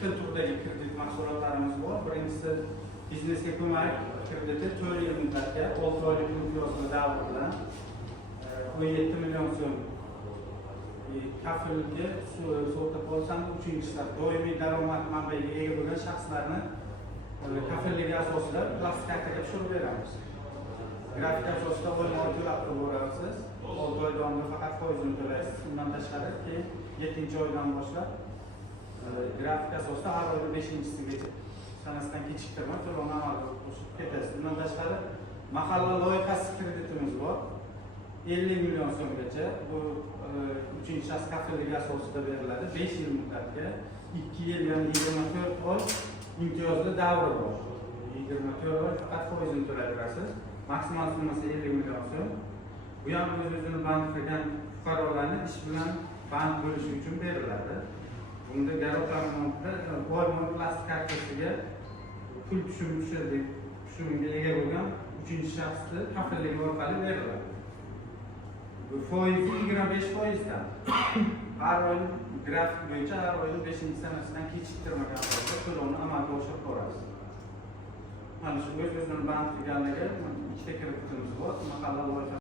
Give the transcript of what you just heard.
xil turdagi kredit mahsulotlarimiz bor. Birinchisi biznesga ko'mak krediti 4 yil muddatga 6 oylik imtiyozli davr bilan 17 million so'm kafilga sug'urta polishani, uchinchisi doimiy daromad manbaiga ega bo'lgan shaxslarni kafilligi asosida plastik kartaga tushirib beramiz. Grafik asosida oyma-oy to'lab turib borasiz. 6 oy davomida faqat foizini to'laysiz. Undan tashqari keyin 7-oydan boshlab grafik asosida har oyning 5-chisigacha sanasidan kechiktirmay to'lovni amalga oshirib ketasiz. Undan tashqari mahalla loyihasi kreditimiz bor. 50 million so'mgacha bu uchinchi shaxs kafilligi asosida beriladi. 5 yil muddatga 2 yil ya'ni 24 oy imtiyozli davri bor. 24 oy faqat foizini to'layverasiz. Maksimal summasi 50 million so'm. Bu ham o'z-o'zini band qilgan fuqarolarni ish bilan band bo'lishi uchun beriladi. Bunda garov ta'minotida oyma-oy plastik kartasiga pul tushumiga ega bo'lgan uchinchi shaxsni kafilligi orqali beriladi. Bu foizi 25%dan. Har oy grafik bo'yicha har oyning 5-sanasidan kechiktirmagan holda to'lovni amalga oshirib borasiz. Mana shu o'z-o'zini band qilganligi ikkita kreditimiz bor. Mahalla loyihasi